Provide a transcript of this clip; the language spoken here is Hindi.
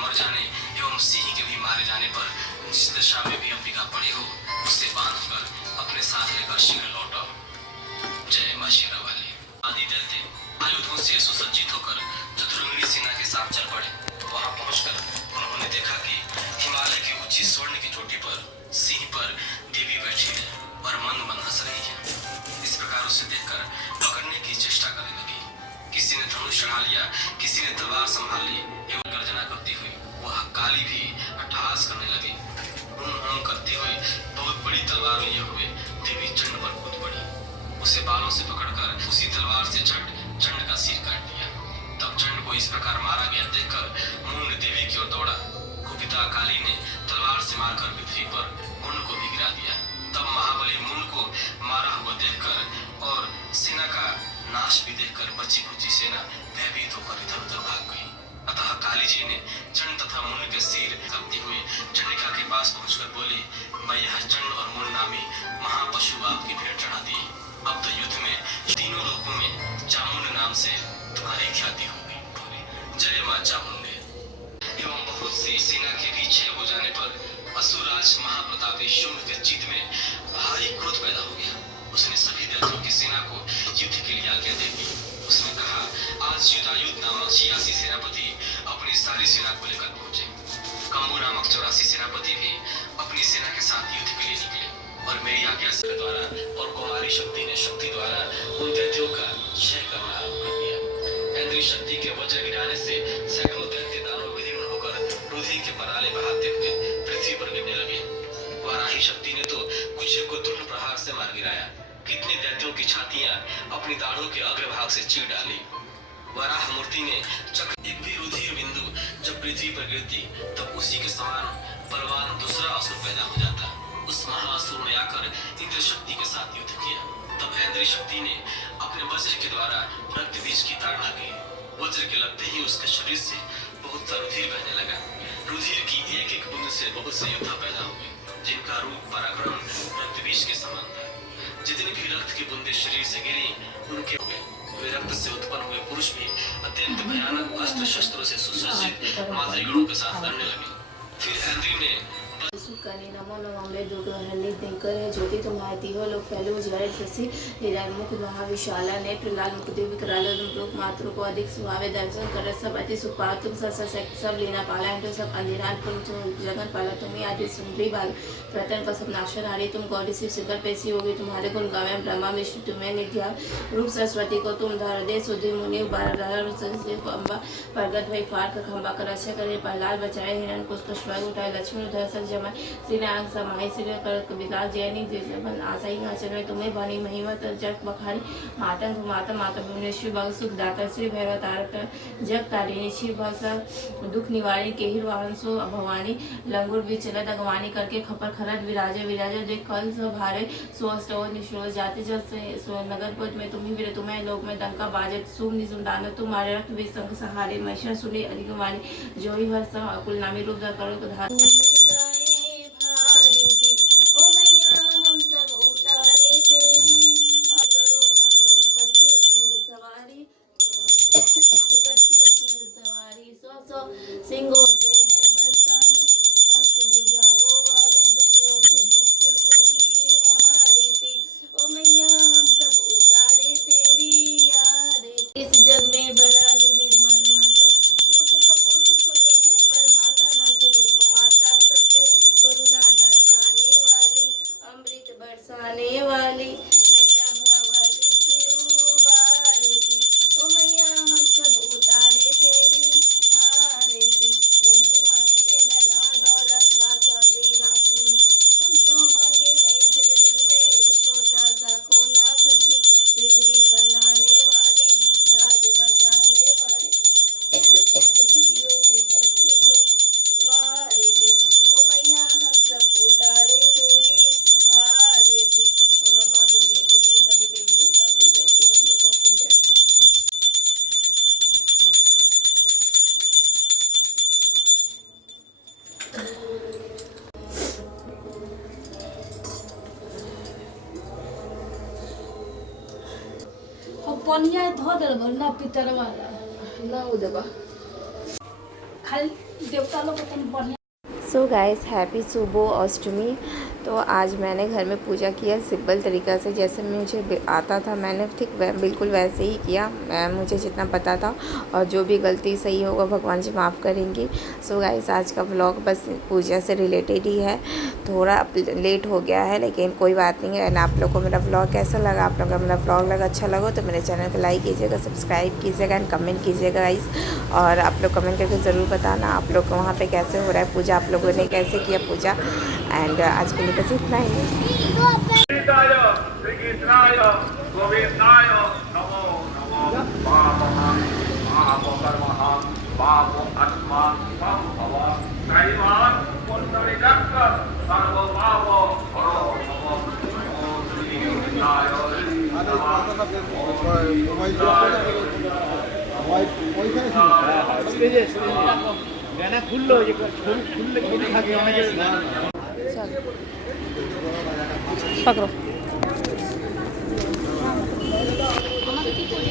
मर जाने एवं सिंह के भी मारे जाने पर जिस दशा में भी अंबिका पड़ी हो उसे बांधकर अपने साथ लेकर शीघ्र लौटो। जय मां शेरा वाली। आदि दैत्य आयुधों से सुसज्जित होकर चतुरंगिणी सेना के साथ चल पड़े। वहां पहुंचकर उन्होंने देखा कि हिमालय की ऊंची स्वर्ण की चोटी पर सिंह पर देवी बैठी है और मंद मंद हंस रही है। इस प्रकार उसे देखकर पकड़ने की चेष्टा करने लगी। किसी ने धनुष चढ़ा लिया, किसी ने तलवार संभाल ली एवं गर्जना करती हुई वह काली भी अट्टहास करने लगी। हम करती हुई बहुत बड़ी तलवार लिए हुए देवी चंड पर कूद पड़ी। उसे बालों से पकड़कर उसी तलवार से झट चंड का सिर काट दिया। तब चंड को इस प्रकार मारा गया देखकर मुंड देवी की ओर दौड़ा। कुपिता काली ने तलवार से मारकर पृथ्वी पर मुंड को भी गिरा दिया। तब महाबली मुंड को मारा हुआ देखकर और सेना का नाश भी देखकर बची खुची सेना भयभीत होकर इधर उधर भाग गई। अतः काली जी ने चंड तथा मुंड के सिर काटती हुई चंडिका के पास पहुंचकर बोली, मैं यह चंड और मुंड नामी महापशु आपकी भेंट चढ़ा दी। अब तो युद्ध में तीनों लोकों में चामुंड नाम से तुम्हारी ख्याति होगी। जय मां चामुंडे। एवं बहुत सी सेना के भी क्षय हो जाने पर असुरराज महाप्रतापी शुंभ के चित्त में भारी क्रोध पैदा हो गया। उसने सभी दैत्यों की सेना को युद्ध के लिए आज्ञा दे दी। उसने कहा, आज युधायुध नामक 86 सेनापति अपनी सारी सेना को लेकर पहुंचे। कंबू नामक 84 सेनापति भी अपनी सेना के साथ युद्ध के लिए निकले और मेरी आज्ञा के द्वारा और कुमारी शक्ति ने शक्ति द्वारा उन दैत्यों का क्षय करना आरंभ कर दिया। ऐन्द्री शक्ति के वज्र गिराने से सैकड़ों दैत्य दानव विदीर्ण होकर रुधिर के पराले बहाते हुए पृथ्वी पर गिरने लगे। वाराही शक्ति ने तो कुछ को तुंड प्रहार से मार गिराया। कितने दैत्यों की छातियां अपनी दाढ़ों के अग्रभाग से चीर डाली। वराह मूर्ति ने चक्र एक भी रुधिर बिंदु जब पृथ्वी पर गिरती तब उसी के समान बलवान दूसरा असुर पैदा हो जाता। उस महाअसुर ने आकर इंद्र शक्ति के साथ युद्ध किया। तब ऐन्द्री शक्ति ने अपने वज्र के द्वारा रक्त बीज की ताड़ना की। वज्र के लगते ही उसके शरीर से बहुत सा रुधिर बहने लगा। रुधिर की एक एक बूंद से बहुत से योद्धा पैदा हुए जिनका रूप पराक्रम रक्त बीज के समान था। जितनी भी रक्त की बूंदें शरीर से गिरी उनके हुए वे रक्त से उत्पन्न हुए पुरुष भी अत्यंत भयानक अस्त्र शस्त्रों से सुसज्जित मातृगणों के साथ लड़ने लगे। फिर ऐन्द्री ने सुकनी नमो नमः दुर्गा हल्ली देकर है ज्योति तुम्हारे तीहो लोग फैलो उजड़े जैसी निराल मुख महाविशाला नेत्र लाल मुख देवी करालो लोग मात्र को अधिक सुहावे दर्शन कर सब अति सुपाव तुम सब लेना पाला तो सब अंधेरान तुम जगन पाला तुम्हें आदि सुंदरी बाल प्रतन का सब नाशन हारी तुम गौरी शिव सिंगर पैसी होगी तुम्हारे गुण गावे ब्रह्मा विष्णु तुम्हें निध्या रूप सरस्वती को तुम धर दे सुधि मुनि अम्बा प्रगट भई फार का खंबा कर रक्षा करे प्रहलाद बचाए हिरण कुछ कश्वाग उठाए लक्ष्मण उधर सक जमाए श्री नाग समाय श्री कर विलास जैनी जैन आशाई नाचन में तुम्हें बनी महिमा जग बखानी माता माता माता भुवनेश्वरी भग सुख दाता श्री भैरव तारक जग तारिणी शिव भाषा दुख निवारी केहिर वाहन सो भवानी लंगुर भी चलत अगवानी करके खपर खरत विराजे विराजे देख कल सो भारे सुअष्टो निश्चल जाति जस नगर पद में तुम्ही वीर तुम्हें लोक में डंका बाजे सुम निजुम दान तुम्हारे रक्त विसंग सहारे महिषा सुनी अधिगमानी जोई भर अकुल नामी रूप दा करो धार सिंगों से है बरसाने अष्टभुजा हो वाली दुखों के दुख को दीवारी थी। ओ मैया हम सब उतारे तेरी यारे इस जग में बड़ा ही निर्मल माता पूत कपूत सुने हैं पर माता ना सुने को माता सब पे करुणा दर्शाने वाली अमृत बरसाने वाली मैया भवर से उबारी थी। ओ मैया हम सब उतारे तेरी पनिया धो दे ना पितर वाला ना उदबा खाली देवता लोग तनी बढ़िया। सो गाइस हैप्पी सुबह अष्टमी। तो आज मैंने घर में पूजा किया सिंपल तरीक़ा से, जैसे मुझे आता था मैंने ठीक बिल्कुल वैसे ही किया। मुझे जितना पता था, और जो भी गलती सही होगा भगवान जी माफ़ करेंगी। सो गाइस आज का व्लॉग बस पूजा से रिलेटेड ही है। थोड़ा लेट हो गया है लेकिन कोई बात नहीं है। एंड आप लोग को मेरा व्लॉग कैसा लगा, आप लोगों का मेरा व्लॉग लगा अच्छा लगा तो मेरे चैनल को लाइक कीजिएगा, सब्सक्राइब कीजिएगा एंड कमेंट कीजिएगा गाइस। और आप लोग कमेंट करके ज़रूर बताना आप लोग को वहाँ पे कैसे हो रहा है पूजा, आप लोगों ने कैसे किया पूजा। एंड आज के लिए बस इतना ही। श्री कृष्णाय गोविंदाय नमो नमः पापहं पापकर्महं पापोऽस्मान् संभवं त्रैमान् पुण्डरीकश्च सर्वपापो हरो नमः ॐ श्री गोविंदाय গানা খুললো যে খুললে খুলে থাকে অনেকে पकड़ो। আমাকে কি করি